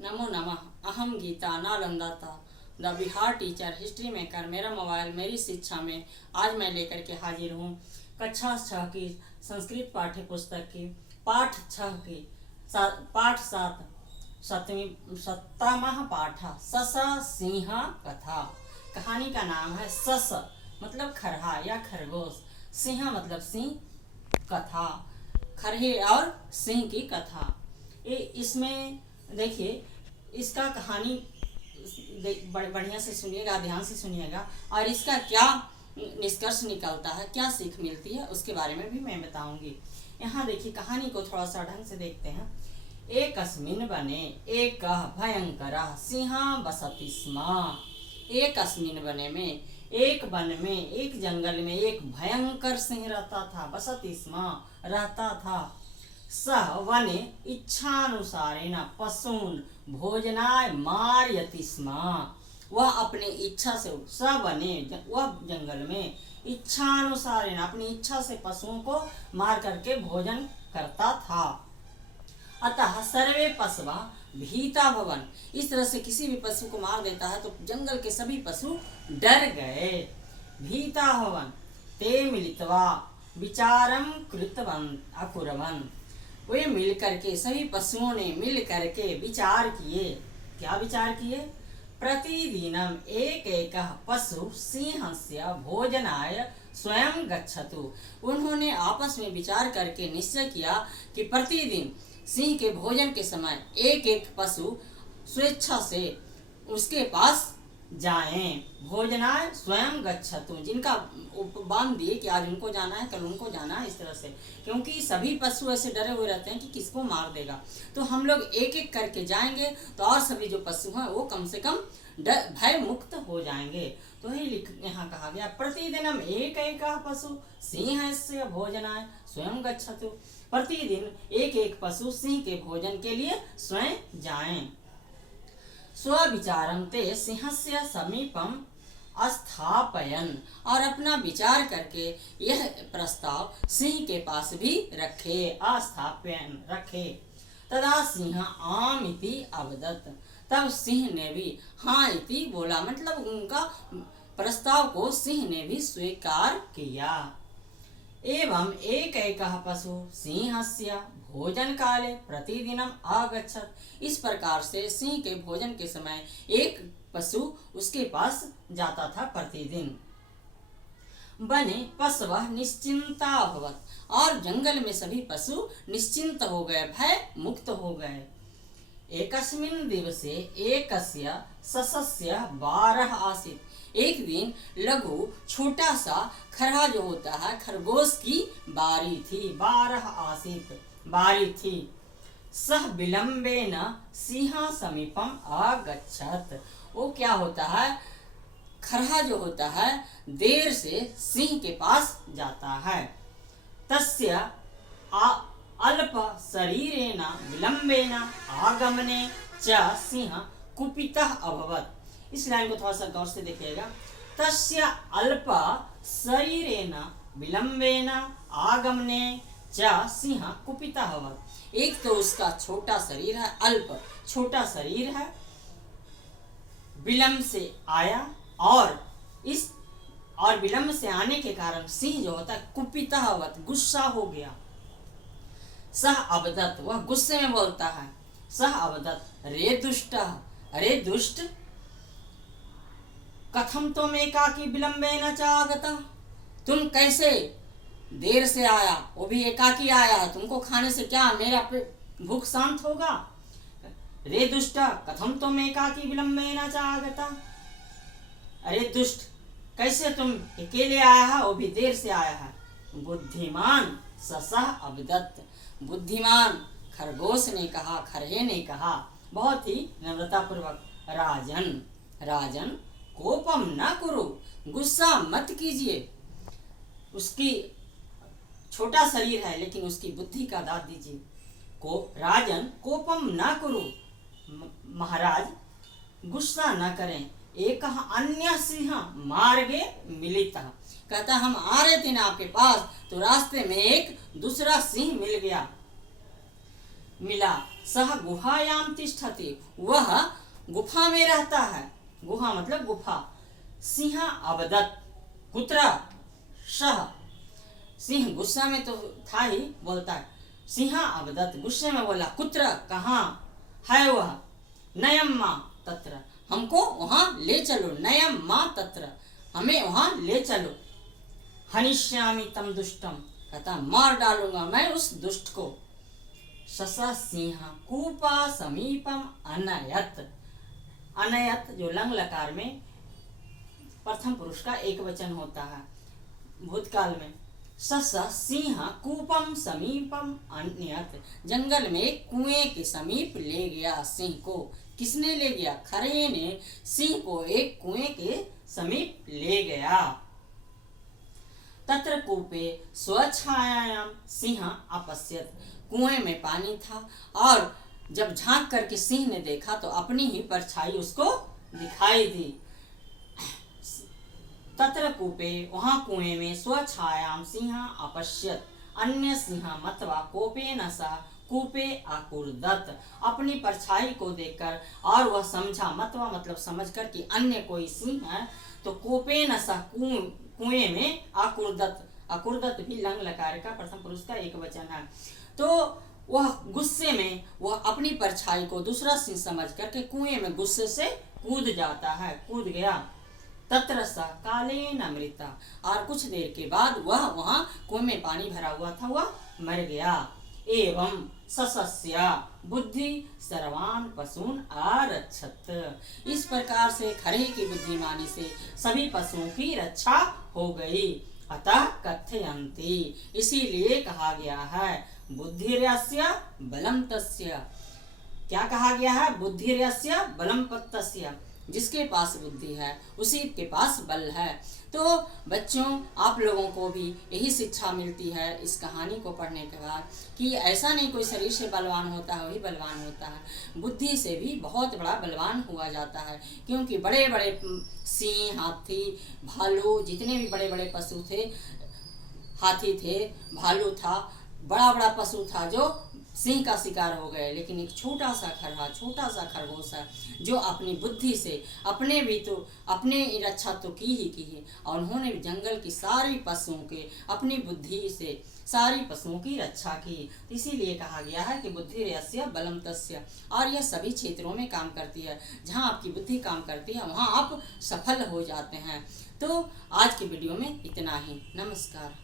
नमो नमः। अहम गीता नालंदाता the Bihar teacher history maker. मेरा मोबाइल मेरी शिक्षा में आज मैं लेकर के हाजिर हूँ कक्षा 6 की संस्कृत पाठ्य पुस्तक की पाठ 6 की पाठ 7 सप्तमः पाठ सस सिंह कथा। कहानी का नाम है सस मतलब खरहा या खरगोश, सिंह मतलब सिंह, कथा खरहे और सिंह की कथा। इसमें देखिए इसका कहानी बढ़िया से सुनिएगा, ध्यान से सुनिएगा और इसका क्या निष्कर्ष निकलता है, क्या सीख मिलती है उसके बारे में भी मैं बताऊंगी। यहाँ देखिए कहानी को थोड़ा सा ढंग से देखते हैं। एकस्मिन् वने एक भयंकर सिंह बसति स्म। एकस्मिन् वने में, एक वन में, एक जंगल में एक भयंकर सिंह रहता था। बसति स्म रहता था। सह वने इच्छानुसारेण पशून भोजनाय मारयति स्म। वह अपनी इच्छा से, सह वने वह जंगल में, इच्छानुसारेण अपनी इच्छा से पशुओं को मार करके भोजन करता था। अतः सर्वे पशवा भीता भवन। इस तरह से किसी भी पशु को मार देता है तो जंगल के सभी पशु डर गए। भीता भवन ते मिलित्वा विचारम कृतवन अकुर्वन्। वे मिल करके, सभी पशुओं ने मिल करके विचार किए। क्या विचार किए? प्रतिदिनम एक एक पशु सिंहस्य भोजनाय स्वयं गच्छतु। उन्होंने आपस में विचार करके निश्चय किया कि प्रतिदिन सिंह के भोजन के समय एक एक पशु स्वेच्छा से उसके पास जाएं। भोजनाय स्वयं गच्छतु, जिनका बांध दिए कि आज उनको जाना है, कल उनको जाना है, इस तरह से, क्योंकि सभी पशु ऐसे डरे हुए रहते हैं कि किसको मार देगा। तो हम लोग एक एक करके जाएंगे तो और सभी जो पशु हैं वो कम से कम भय मुक्त हो जाएंगे। तो यहाँ कहा गया प्रतिदिनम एक एक पशु सिंहस्य भोजनाय स्वयं गच्छतु। प्रतिदिन एक एक पशु सिंह के भोजन के लिए स्वयं जाएं। स्वविचारं ते सिंहस्य समीपम अस्थापयन, और अपना विचार करके यह प्रस्ताव सिंह के पास भी रखे, अस्थापयन रखे। तदा सिंह आम इति अवदत्। तब सिंह ने भी हाँ इति बोला, मतलब उनका प्रस्ताव को सिंह ने भी स्वीकार किया। एवं एक एक पशु सिंहस्य भोजन काले प्रतिदिनम आगच्छत्। इस प्रकार से सिंह के भोजन के समय एक पशु उसके पास जाता था प्रतिदिन। वने पशवः निश्चिंता अभवत्, और जंगल में सभी पशु निश्चिंत हो गए, भय मुक्त हो गए। एकस्मिन् दिवसे एकस्य ससस्य 12 आसीत्। एक दिन लघु छोटा सा खरहा जो होता है, खरगोश की बारी थी। 12 आसीत्, बारी थी। सह विलंबेन सिंह समीपम आगच्छत्। वो क्या होता है, खरहा जो होता है देर से सिंह के पास जाता है। तस्य अल्प शरीरेण विलंबेन आगमने च सिंह कुपितः अभवत्। इस लाइन को थोड़ा सा गौर से देखिएगा। तस्य अल्प शरीरेण विलंबेन आगमने च सिंह कुपितः अभवत्। एक तो उसका छोटा शरीर है, अल्प छोटा शरीर है, विलंब से आया, और विलंब से आने के कारण सिंह जो होता है कुपितः अभवत्, गुस्सा हो गया। सह अवदत्, वह गुस्से में बोलता है। सह अवदत् रे दुष्ट, अरे दुष्ट, कथम तुम एकाकी विलंबेन च आगता। तुम कैसे देर से आया, वो भी एकाकी आया, तुमको खाने से क्या मेरा भूख शांत होगा। रे दुष्ट कथम तुम एकाकी विलंबेन च आगता। अरे दुष्ट, कैसे तुम अकेले आया है, वो भी देर से आया है। बुद्धिमान ससह अवदत्, बुद्धिमान खरगोश ने कहा, खरहे ने कहा बहुत ही नम्रता पूर्वक, राजन राजन कोपम न करो, गुस्सा मत कीजिए। उसकी छोटा शरीर है लेकिन उसकी बुद्धि का दाद दीजिए। को राजन कोपम न करो, महाराज गुस्सा न करें। एक अन्य सिंह मार्गे मिलितः, कहता हम आ रहे थे ना आपके पास तो रास्ते में एक दूसरा सिंह मिल गया। मिला। सह गुहायाम तिष्ठति, वह गुफा में रहता है। गुहा मतलब गुफा। सिंह अवदत्, कुत्र सह, सिंह गुस्सा में तो था ही, बोलता है सिंह अवदत्, गुस्से में बोला, कुत्र कहाँ है वह, नयम माँ तत्र, हमको वहां ले चलो, नयम माँ तत्र, हमें वहां ले चलो। हनिष्यामि तम दुष्टम, कहता मार डालूंगा मैं उस दुष्ट को। ससा सिंह कूपा समीपम अनयत, अनयत जो लंग लकार में प्रथम पुरुष का एक वचन होता है भूतकाल में। ससा सिंह कूपम समीपम अन्यत, जंगल में कुएं के समीप ले गया सिंह को। किसने ले गया? खरहे ने सिंह को एक कुएं के समीप ले गया। तत्र कूपे स्वच्छायाम सिंह अपश्यत, कुएं में पानी था और जब झांक करके सिंह ने देखा तो अपनी ही परछाई उसको दिखाई दी। तत्र कूपे, वहां कुएं में, स्वच्छायाम सिंह अपश्यत, अन्य सिंह मत्वा कोपेन सा कूपे आकुर्दत, अपनी परछाई को देखकर और वह समझा, मत्वा मतलब समझकर कि अन्य कोई सिंह है, तो कोपेन सा कुएं में आकुर्दत, आकुर्दत भी लंग लकार का प्रथम पुरुष का एक वचन है। तो वह गुस्से में वह अपनी परछाई को दूसरा सिंह समझ करके कुएं में गुस्से से कूद जाता है, कूद गया। तत्र सा कालेन अमृता, और कुछ देर के बाद वह वहां कुएं में पानी भरा हुआ था, वह मर गया। एवं ससस्य बुद्धि सर्वान पशून आरक्षत, इस प्रकार से खरहे की बुद्धिमानी से सभी पशुओं की रक्षा हो गई। अतः कथयन्ति, इसीलिए कहा गया है, बुद्धिर्यस्य बलम तस्य, क्या कहा गया है? बुद्धिर्यस्य बलम तस्य, जिसके पास बुद्धि है उसी के पास बल है। तो बच्चों, आप लोगों को भी यही शिक्षा मिलती है इस कहानी को पढ़ने के बाद कि ऐसा नहीं कोई शरीर से बलवान होता है वही बलवान होता है, बुद्धि से भी बहुत बड़ा बलवान हुआ जाता है। क्योंकि बड़े बड़े सिंह, हाथी, भालू, जितने भी बड़े बड़े पशु थे, हाथी थे, भालू था, बड़ा बड़ा पशु था जो सिंह का शिकार हो गए, लेकिन एक छोटा सा खरहा, छोटा सा खरगोश है जो अपनी बुद्धि से अपने भी तो अपने रक्षा तो की ही की है, और उन्होंने जंगल की सारी पशुओं के अपनी बुद्धि से सारी पशुओं की रक्षा की। इसीलिए कहा गया है कि बुद्धि रस्य बलम तस्य, और यह सभी क्षेत्रों में काम करती है। जहाँ आपकी बुद्धि काम करती है वहाँ आप सफल हो जाते हैं। तो आज के वीडियो में इतना ही। नमस्कार।